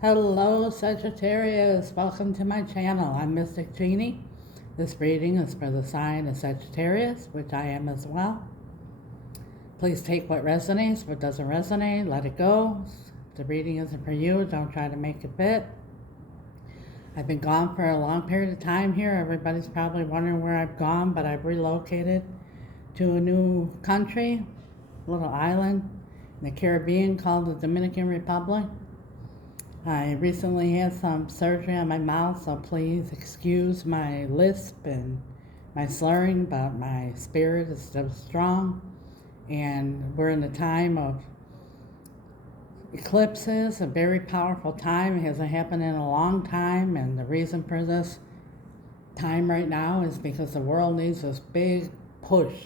Hello Sagittarius, welcome to my channel. I'm Mystic Genie. This reading is for the sign of Sagittarius, which I am as well. Please take what resonates, what doesn't resonate, let it go. If the reading isn't for you, don't try to make it fit. I've been gone for a long period of time here. Everybody's probably wondering where I've gone, but I've relocated to a new country, a little island in the Caribbean called the Dominican Republic. I recently had some surgery on my mouth, so please excuse my lisp and my slurring, but my spirit is still strong. And we're in a time of eclipses, a very powerful time. It hasn't happened in a long time, and the reason for this time right now is because the world needs this big push.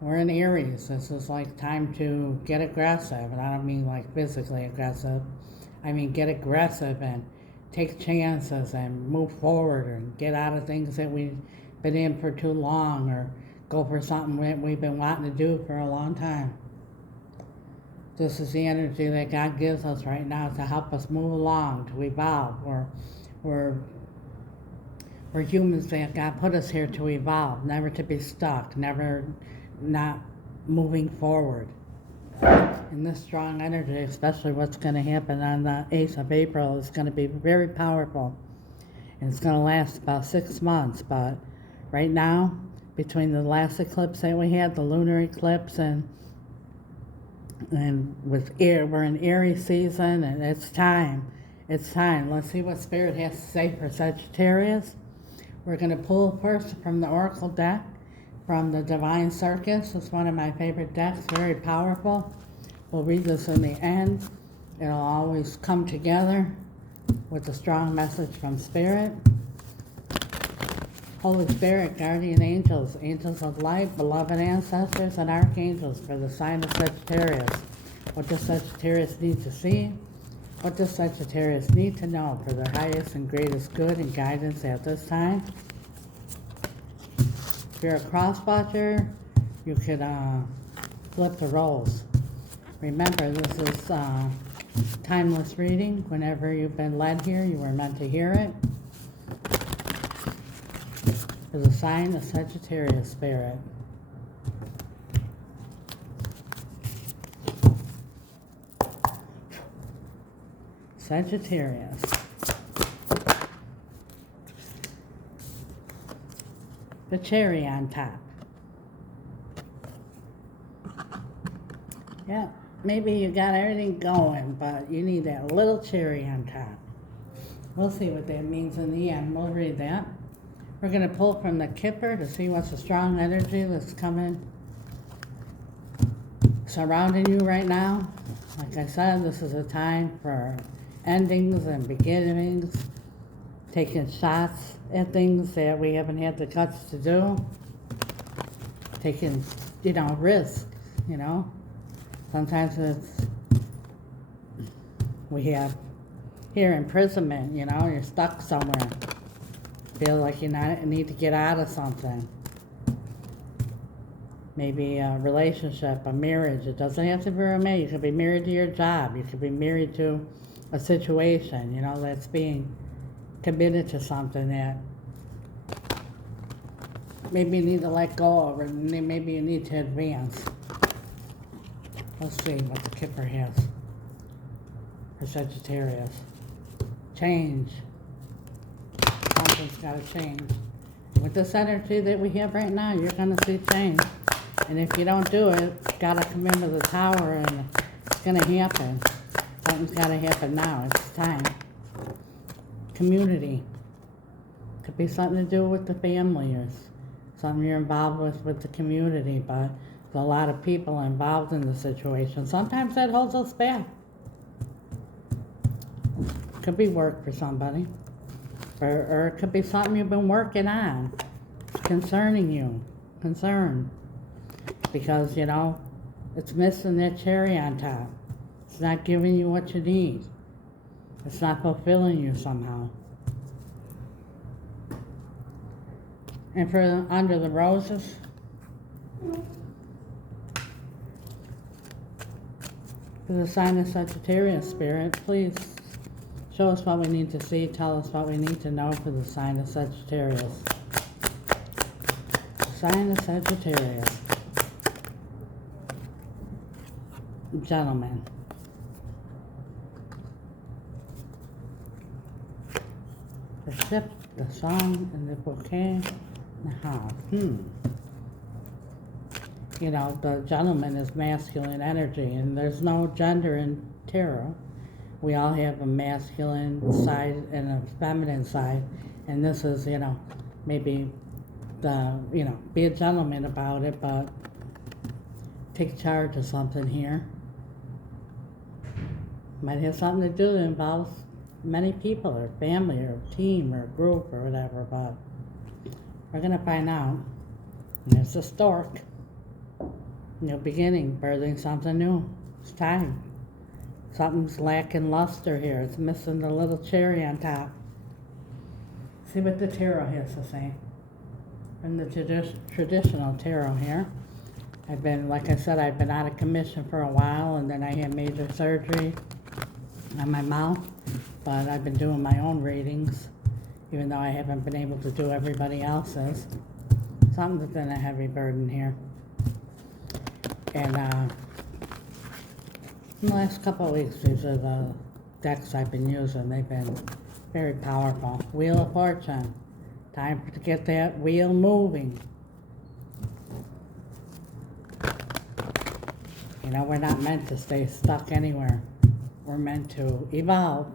We're in Aries. This is like time to get aggressive, and I don't mean like physically aggressive. I mean get aggressive and take chances and move forward and get out of things that we've been in for too long, or go for something that we've been wanting to do for a long time. This is the energy that God gives us right now to help us move along, to evolve. We're humans that God put us here to evolve, never to be stuck, never not moving forward. And this strong energy, especially what's going to happen on the 8th of April, is going to be very powerful. And it's going to last about 6 months. But right now, between the last eclipse that we had, the lunar eclipse, and with we're in Aries season, and it's time. It's time. Let's see what Spirit has to say for Sagittarius. We're going to pull first from the Oracle deck, from the Divine Circus. It's one of my favorite decks, very powerful. We'll read this in the end. It'll always come together with a strong message from Spirit. Holy Spirit, guardian angels, angels of light, beloved ancestors, and archangels for the sign of Sagittarius. What does Sagittarius need to see? What does Sagittarius need to know for their highest and greatest good and guidance at this time? If you're a cross-watcher, you could flip the roles. Remember, this is timeless reading. Whenever you've been led here, you were meant to hear it. Is a sign of Sagittarius Spirit. Sagittarius. The cherry on top. Yeah, maybe you got everything going, but you need that little cherry on top. We'll see what that means in the end. We'll read that. We're going to pull from the Kipper to see what's the strong energy that's coming, surrounding you right now. Like I said, this is a time for endings and beginnings, taking shots at things that we haven't had the guts to do, taking, risks, Sometimes we have here imprisonment, you're stuck somewhere. Feel like you need to get out of something. Maybe a relationship, a marriage. It doesn't have to be romantic. You could be married to your job. You could be married to a situation, that's being committed to something that maybe you need to let go of, or maybe you need to advance. Let's see what the Kipper has for Sagittarius. Change. Something's got to change. With this energy that we have right now, you're going to see change. And if you don't do it, it's got to come into the tower, and it's going to happen. Something's got to happen now. It's time. Community. Could be something to do with the family, or something you're involved with the community, but there's a lot of people involved in the situation. Sometimes that holds us back. Could be work for somebody. Or it could be something you've been working on, concerning you, concern. Because, it's missing that cherry on top. It's not giving you what you need. It's not fulfilling you somehow. And for under the roses, for the sign of Sagittarius, Spirit, please Show us what we need to see. Tell us what we need to know for the sign of Sagittarius. Sign of Sagittarius. Gentlemen. The ship, the song, and the bouquet, and the house. You know, the gentleman is masculine energy, and there's no gender in tarot. We all have a masculine side and a feminine side, and this is, you know, maybe be a gentleman about it, but take charge of something here. Might have something to do that involves many people, or family, or team, or group, or whatever, but we're going to find out. And there's a stork. New beginning, birthing something new. It's time. Something's lacking luster here. It's missing the little cherry on top. See what the tarot has to say. From the traditional tarot here. I've been, like I said, I've been out of commission for a while, and then I had major surgery on my mouth. But I've been doing my own readings, even though I haven't been able to do everybody else's. Something's been a heavy burden here. And in the last couple of weeks, these are the decks I've been using. They've been very powerful. Wheel of Fortune. Time to get that wheel moving. You know, we're not meant to stay stuck anywhere. We're meant to evolve.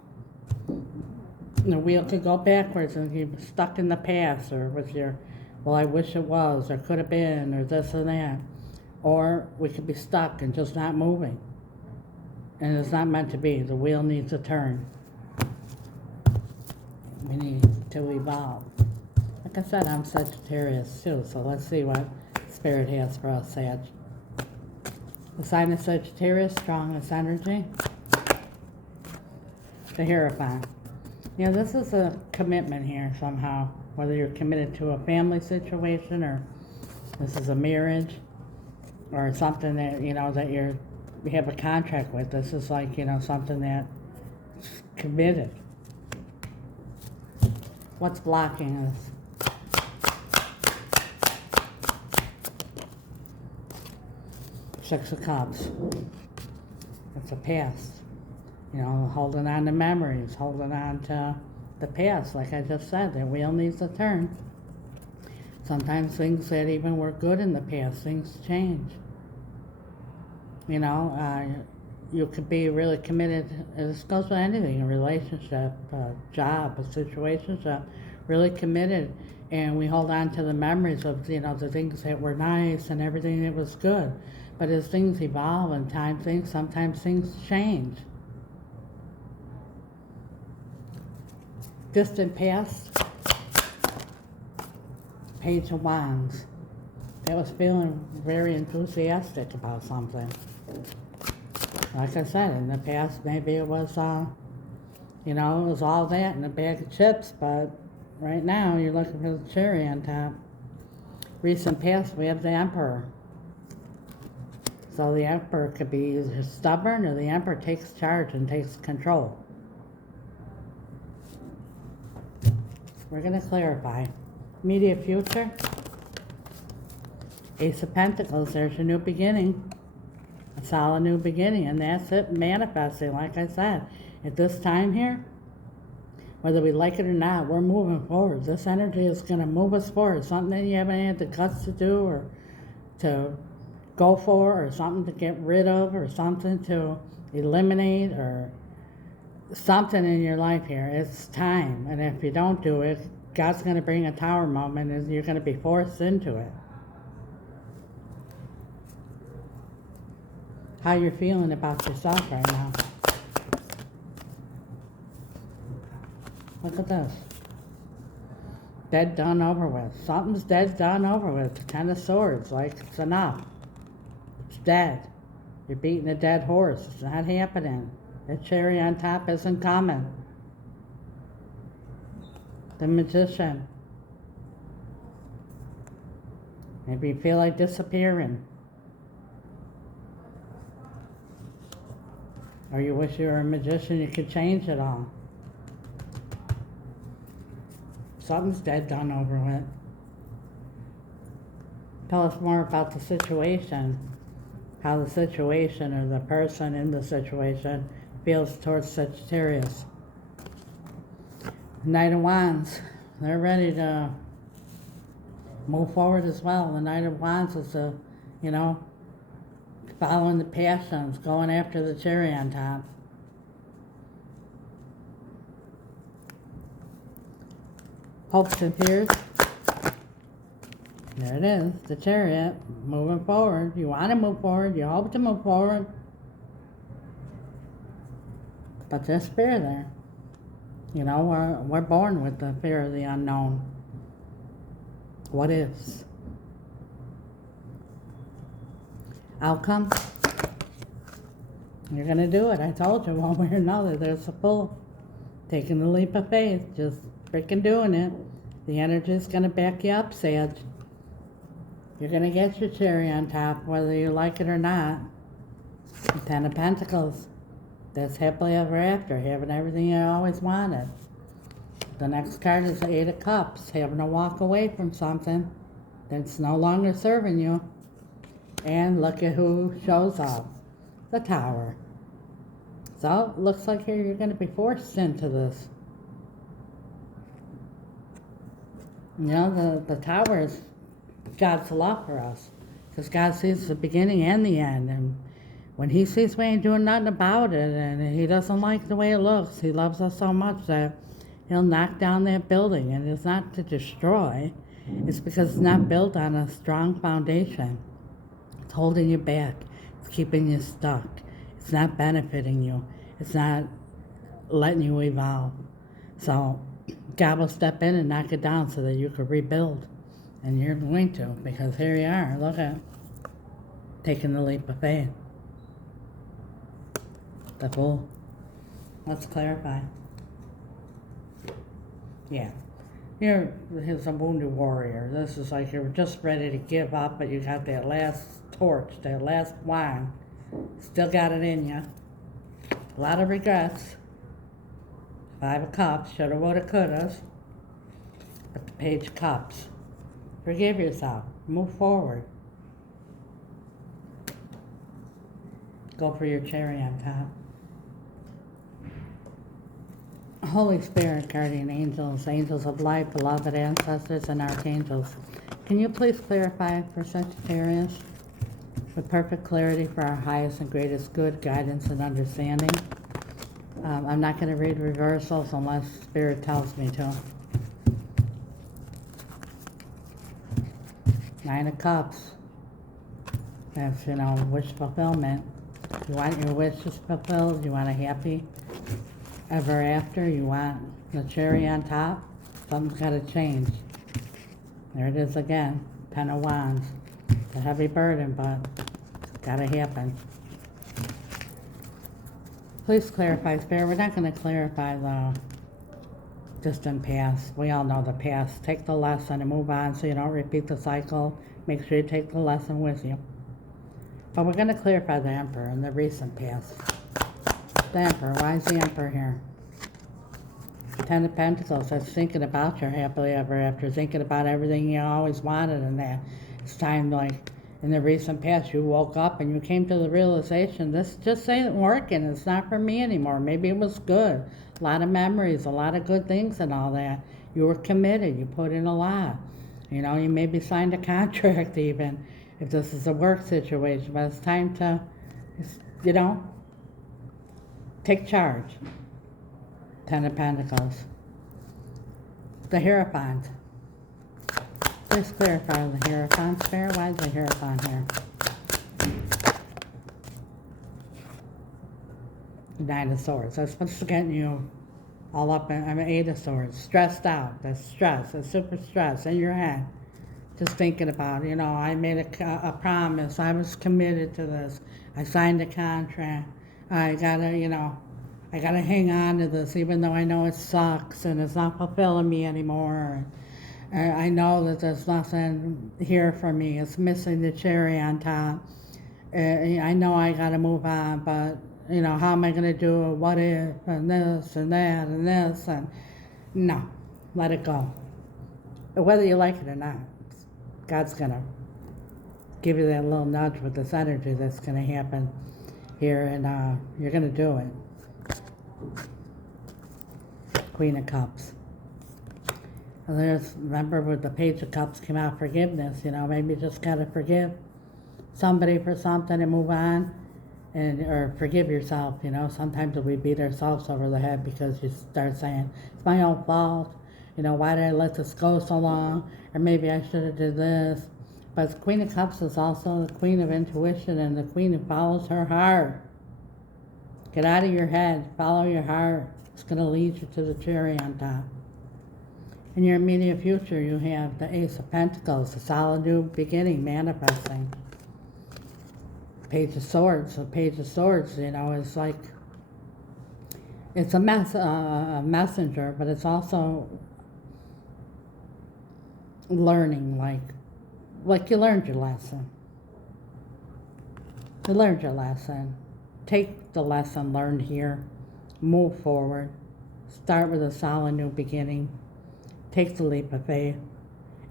The wheel could go backwards and you're stuck in the past, or with your, well, I wish it was, or could have been, or this and that. Or we could be stuck and just not moving. And it's not meant to be. The wheel needs to turn. We need to evolve. Like I said, I'm Sagittarius too, so let's see what Spirit has for us, Sag. The sign of Sagittarius, strongest energy. The Hierophant. You know, this is a commitment here somehow, whether you're committed to a family situation, or this is a marriage, or something that, you know, that you have a contract with. This is like, you know, something that's committed. What's blocking us? Six of Cups. It's a past. You know, holding on to memories, holding on to the past, like I just said. The wheel needs to turn. Sometimes things that even were good in the past, things change. You know, you could be really committed, this goes with anything, a relationship, a job, a situationship, really committed, and we hold on to the memories of, you know, the things that were nice and everything that was good. But as things evolve and sometimes things change. Distant past, Page of Wands. That was feeling very enthusiastic about something. Like I said, in the past, maybe it was, you know, it was all that in a bag of chips, but right now you're looking for the cherry on top. Recent past, we have the Emperor. So the Emperor could be either stubborn, or the Emperor takes charge and takes control. We're going to clarify. Immediate future. Ace of Pentacles, there's your new beginning. A solid new beginning, and that's it, manifesting, like I said. At this time here, whether we like it or not, we're moving forward. This energy is going to move us forward. Something that you haven't had the guts to do, or to go for, or something to get rid of, or something to eliminate, or something in your life here. It's time, and if you don't do it, God's going to bring a tower moment, and you're going to be forced into it. How you're feeling about yourself right now. Look at this. Dead, done, over with. Something's dead, done, over with. Ten of Swords, like it's enough. It's dead. You're beating a dead horse. It's not happening. The cherry on top isn't coming. The Magician. Maybe you feel like disappearing. Or you wish you were a magician, you could change it all. Something's dead, done, over with. Tell us more about the situation, how the situation or the person in the situation feels towards Sagittarius. Knight of Wands, they're ready to move forward as well. The Knight of Wands is following the passions, going after the cherry on top. Hopes and fears. There it is, the Chariot, moving forward. You want to move forward, you hope to move forward. But there's fear there. We're born with the fear of the unknown. What ifs? Outcome? You're going to do it. I told you one way or another. There's a pull. Taking the leap of faith. Just freaking doing it. The energy's going to back you up, Sag. You're going to get your cherry on top, whether you like it or not. The Ten of Pentacles. That's happily ever after. Having everything you always wanted. The next card is the Eight of Cups. Having to walk away from something that's no longer serving you. And look at who shows up. The Tower. So, it looks like here you're going to be forced into this. The Tower is God's love for us. Because God sees the beginning and the end. And when he sees we ain't doing nothing about it, and he doesn't like the way it looks, he loves us so much that he'll knock down that building. And it's not to destroy. It's because it's not built on a strong foundation. It's holding you back. It's keeping you stuck. It's not benefiting you. It's not letting you evolve. So God will step in and knock it down so that you can rebuild. And you're going to, because here you are. Look at taking the leap of faith. The Fool. Let's clarify. Yeah. Here's a wounded warrior. This is like you're just ready to give up, but you got that last torch, that last wine. Still got it in you. A lot of regrets. Five of Cups. Shoulda, woulda, coulda. But the Page of Cups. Forgive yourself. Move forward. Go for your cherry on top. Holy Spirit, guardian angels, angels of light, beloved ancestors, and archangels. Can you please clarify for Sagittarius with perfect clarity for our highest and greatest good, guidance, and understanding? I'm not going to read reversals unless Spirit tells me to. Nine of Cups. That's, wish fulfillment. You want your wishes fulfilled. You want a happy ever after. You want the cherry on top. Something's got to change. There it is again. Ten of Wands. It's a heavy burden, but it's got to happen. Please clarify, Spirit. We're not going to clarify the distant past. We all know the past. Take the lesson and move on so you don't repeat the cycle. Make sure you take the lesson with you. But we're going to clarify the Emperor in the recent past. The Emperor. Why is the Emperor here? Ten of Pentacles. That's thinking about your happily ever after. Thinking about everything you always wanted and that. It's time, like, in the recent past, you woke up and you came to the realization, this just ain't working. It's not for me anymore. Maybe it was good. A lot of memories, a lot of good things and all that. You were committed. You put in a lot. You maybe signed a contract even, if this is a work situation. But it's time to, take charge. Ten of Pentacles. The Hierophant. Please clarify the Hierophant, Spirit. Why is the Hierophant here? Nine of Swords. That's what's getting you all up in, Eight of Swords. Stressed out. That's stress. That's super stress in your head. Just thinking about, I made a promise. I was committed to this. I signed a contract. I gotta hang on to this, even though I know it sucks and it's not fulfilling me anymore. I know that there's nothing here for me. It's missing the cherry on top. I know I gotta move on, but how am I gonna do it? What if? And this and that and this and no, let it go. whether you like it or not, God's going to give you that little nudge with this energy that's going to happen here, and you're going to do it. Queen of Cups. And remember with the Page of Cups came out forgiveness, maybe you just got to forgive somebody for something and move on, or forgive yourself, Sometimes we beat ourselves over the head because you start saying, it's my own fault, why did I let this go so long, or maybe I should have did this. But the Queen of Cups is also the Queen of Intuition and the Queen who follows her heart. Get out of your head, follow your heart. It's going to lead you to the cherry on top. In your immediate future, you have the Ace of Pentacles, a solid new beginning, manifesting. Page of Swords. The Page of Swords, is like, it's a messenger, but it's also learning, like you learned your lesson. You learned your lesson. Take the lesson learned here, move forward, start with a solid new beginning. Take the leap of faith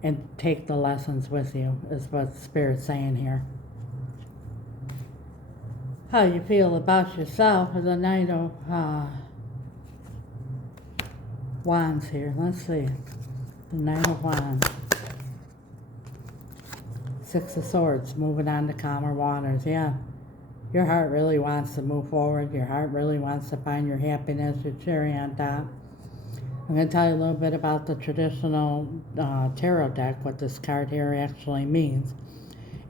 and take the lessons with you, is what Spirit's saying here. How you feel about yourself is the Knight of Wands here. Let's see. The Knight of Wands. Six of Swords, moving on to calmer waters. Yeah, your heart really wants to move forward. Your heart really wants to find your happiness, your cherry on top. I'm going to tell you a little bit about the traditional tarot deck, what this card here actually means.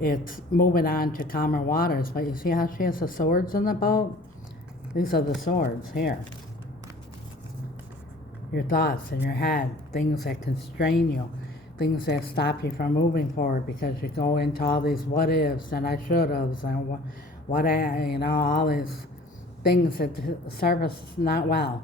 It's moving on to calmer waters, but you see how she has the swords in the boat? These are the swords here. Your thoughts in your head, things that constrain you, things that stop you from moving forward because you go into all these what ifs and I should have's and all these things that serve us not well.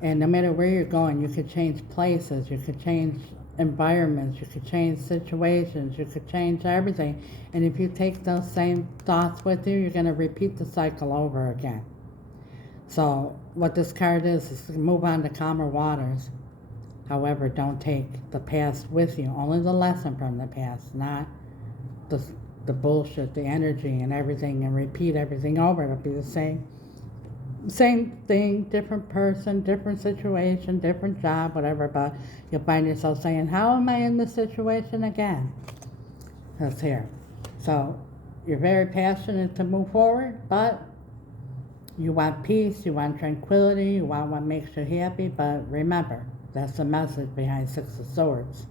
And no matter where you're going, you could change places, you could change environments, you could change situations, you could change everything. And if you take those same thoughts with you, you're going to repeat the cycle over again. So what this card is to move on to calmer waters. However, don't take the past with you. Only the lesson from the past, not the bullshit, the energy and everything, and repeat everything over. It'll be the same thing, different person, different situation, different job, whatever, but you'll find yourself saying, how am I in this situation again? That's here. So you're very passionate to move forward, but you want peace, you want tranquility, you want what makes you happy, but remember, that's the message behind Six of Swords.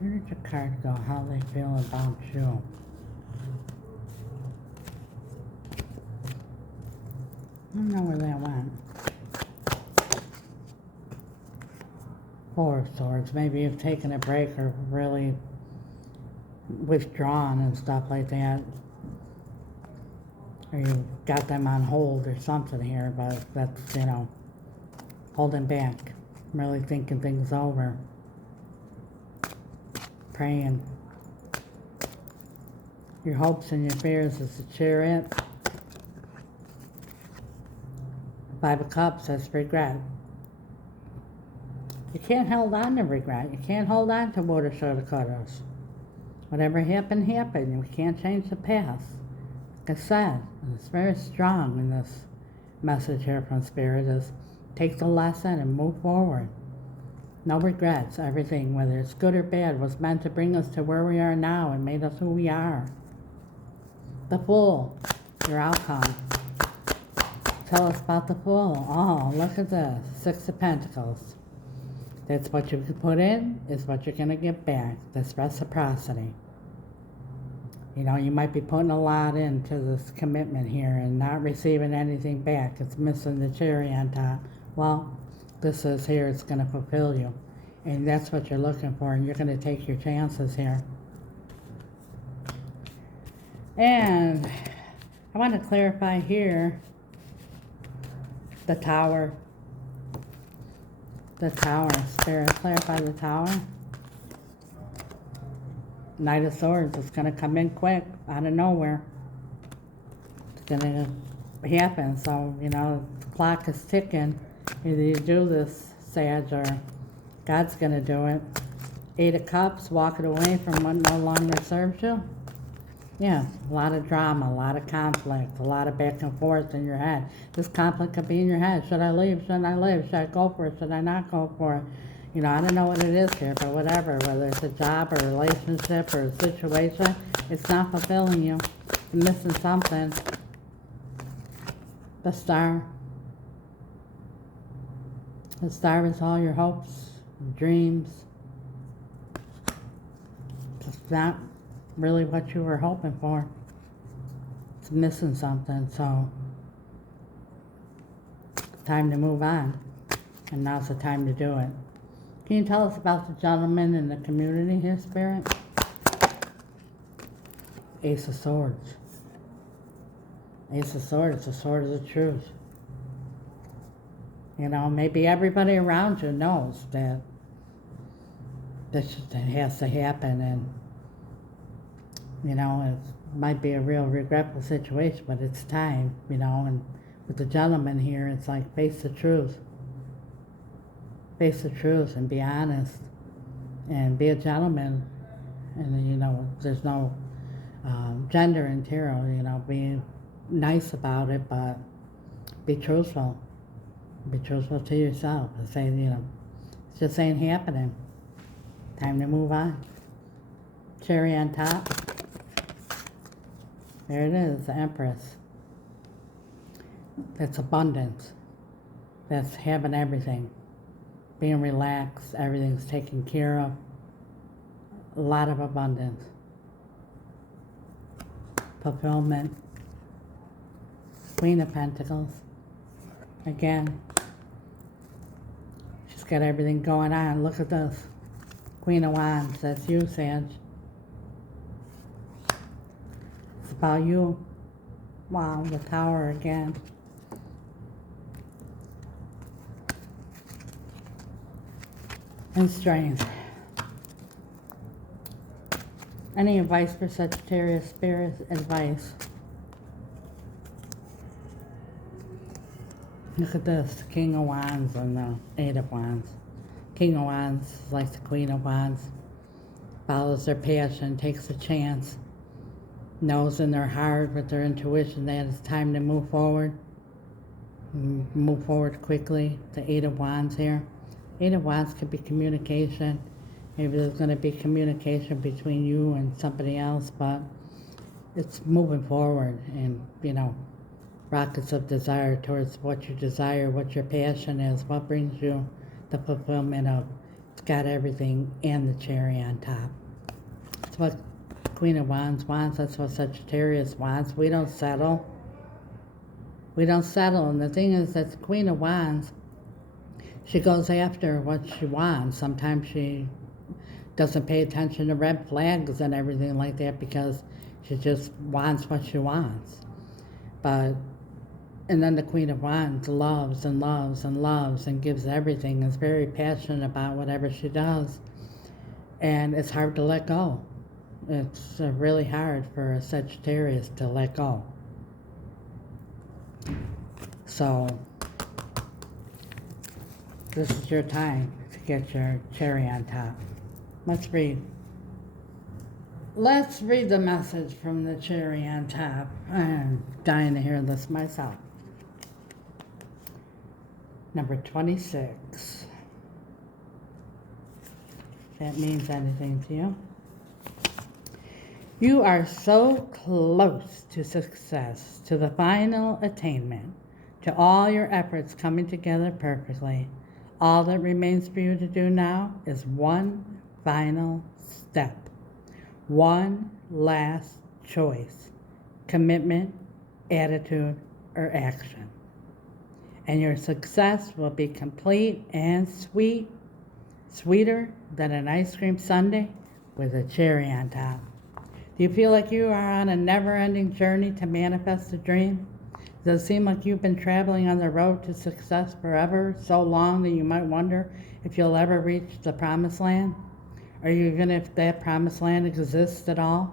Where did your card go? How they feel about you? I don't know where that went. Four of Swords. Maybe you've taken a break or really withdrawn and stuff like that. Or you got them on hold or something here, but that's, holding back. Really thinking things over. Praying. Your hopes and your fears is the Chariot. Five of Cups, that's regret. You can't hold on to regret. You can't hold on to woulda, shoulda, couldas. Whatever happened, happened. We can't change the past. Like I said, it's very strong in this message here from Spirit is take the lesson and move forward. No regrets. Everything, whether it's good or bad, was meant to bring us to where we are now and made us who we are. The Fool, your outcome. Tell us about the Fool. Oh, look at this. Six of Pentacles. That's what you put in, is what you're going to get back. That's reciprocity. You might be putting a lot into this commitment here and not receiving anything back. It's missing the cherry on top. Well, this is here. It's going to fulfill you. And that's what you're looking for, and you're going to take your chances here. And I want to clarify here the Tower. The Tower. Spirit, clarify the Tower. Knight of Swords is going to come in quick, out of nowhere. It's going to happen. So, the clock is ticking. Either you do this Sag, or God's going to do it. 8 of Cups, walking away from what no longer serves you. Yeah, a lot of drama, a lot of conflict, a lot of back and forth in your head. This conflict could be in your head. Should I leave? Shouldn't I leave? Should I go for it? Should I not go for it? You know, I don't know what it is here, but whatever, whether it's a job or a relationship or a situation, it's not fulfilling you. You're missing something. The Star. The Star is all your hopes, dreams. It's not really what you were hoping for. It's missing something, so it's time to move on. And now's the time to do it. Can you tell us about the gentleman in the community here, Spirit? Ace of Swords. Ace of Swords, the sword of the truth. You know, maybe everybody around you knows that this has to happen, and you know, it might be a real regretful situation, but it's time, you know. And with the gentleman here, it's like face the truth. Face the truth and be honest and be a gentleman. And, you know, there's no gender in tarot, you know, be nice about it, but be truthful. Be truthful to yourself and say, you know, it just ain't happening. Time to move on. Cherry on top. There it is, the Empress. That's abundance. That's having everything. Being relaxed, everything's taken care of. A lot of abundance. Fulfillment. Queen of Pentacles. Again, she's got everything going on. Look at this. Queen of Wands, that's you, Sag. It's about you. Wow, the Tower again. And Strength. Any advice for Sagittarius Spirit? Advice. Look at this, King of Wands and the 8 of Wands. King of Wands is like the Queen of Wands. Follows their passion, takes a chance. Knows in their heart with their intuition that it's time to move forward. Move forward quickly. The 8 of Wands here. 8 of Wands could be communication. Maybe there's going to be communication between you and somebody else, but it's moving forward and, you know, rockets of desire towards what you desire, what your passion is, what brings you the fulfillment of. It's got everything and the cherry on top. That's what Queen of Wands wants. That's what Sagittarius wants. We don't settle. We don't settle. And the thing is that the Queen of Wands, she goes after what she wants. Sometimes she doesn't pay attention to red flags and everything like that because she just wants what she wants. And then the Queen of Wands loves and loves and loves and gives everything, is very passionate about whatever she does. And it's hard to let go. It's really hard for a Sagittarius to let go. So, this is your time to get your cherry on top. Let's read. Let's read the message from the cherry on top. I'm dying to hear this myself. Number 26. If that means anything to you. You are so close to success, to the final attainment, to all your efforts coming together perfectly. All that remains for you to do now is one final step. One last choice. Commitment, attitude, or action. And your success will be complete and sweet, sweeter than an ice cream sundae with a cherry on top. Do you feel like you are on a never-ending journey to manifest a dream? Does it seem like you've been traveling on the road to success forever, so long that you might wonder if you'll ever reach the promised land? Or even if that promised land exists at all?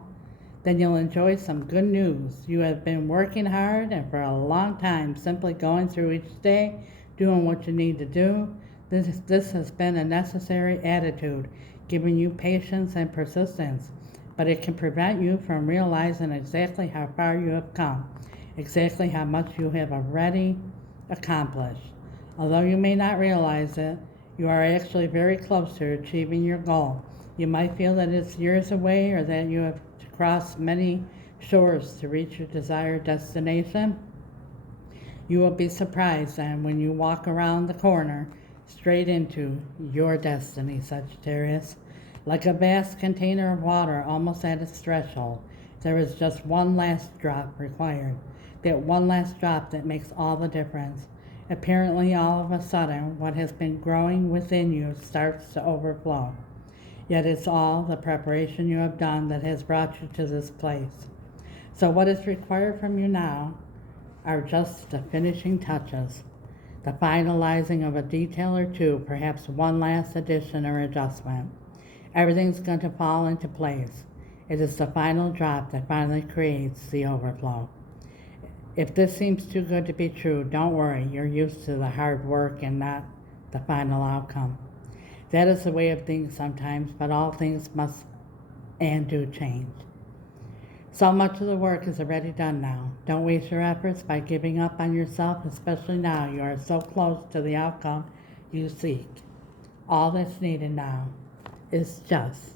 Then you'll enjoy some good news. You have been working hard and for a long time, simply going through each day, doing what you need to do. This has been a necessary attitude, giving you patience and persistence, but it can prevent you from realizing exactly how far you have come, exactly how much you have already accomplished. Although you may not realize it, you are actually very close to achieving your goal. You might feel that it's years away or that you have to cross many shores to reach your desired destination. You will be surprised then when you walk around the corner straight into your destiny, Sagittarius. Like a vast container of water almost at its threshold, there is just one last drop required. That one last drop that makes all the difference. Apparently, all of a sudden, what has been growing within you starts to overflow. Yet it's all the preparation you have done that has brought you to this place. So what is required from you now are just the finishing touches, the finalizing of a detail or two, perhaps one last addition or adjustment. Everything's going to fall into place. It is the final drop that finally creates the overflow. If this seems too good to be true, don't worry, you're used to the hard work and not the final outcome. That is the way of things sometimes, but all things must and do change. So much of the work is already done now. Don't waste your efforts by giving up on yourself, especially now you are so close to the outcome you seek. All that's needed now is just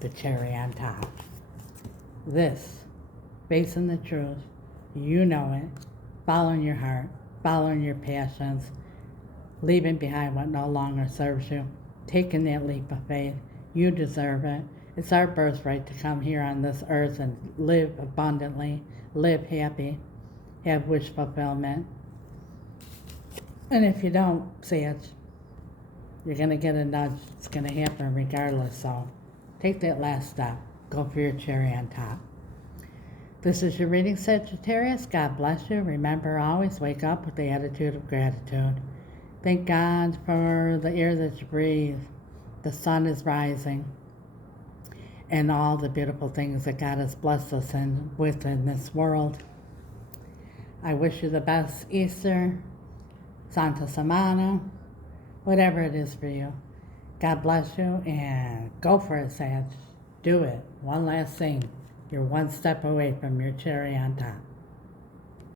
the cherry on top. This, facing the truth, you know it, following your heart, following your passions, leaving behind what no longer serves you, taking that leap of faith. You deserve it. It's our birthright to come here on this earth and live abundantly, live happy, have wish fulfillment. And if you don't see it, you're going to get a nudge. It's going to happen regardless. So take that last step. Go for your cherry on top. This is your reading, Sagittarius. God bless you. Remember, always wake up with the attitude of gratitude. Thank God for the air that you breathe. The sun is rising. And all the beautiful things that God has blessed us with in this world. I wish you the best Easter, Santa Semana, whatever it is for you. God bless you, and go for it, Sag. Do it. One last thing. You're one step away from your cherry on top.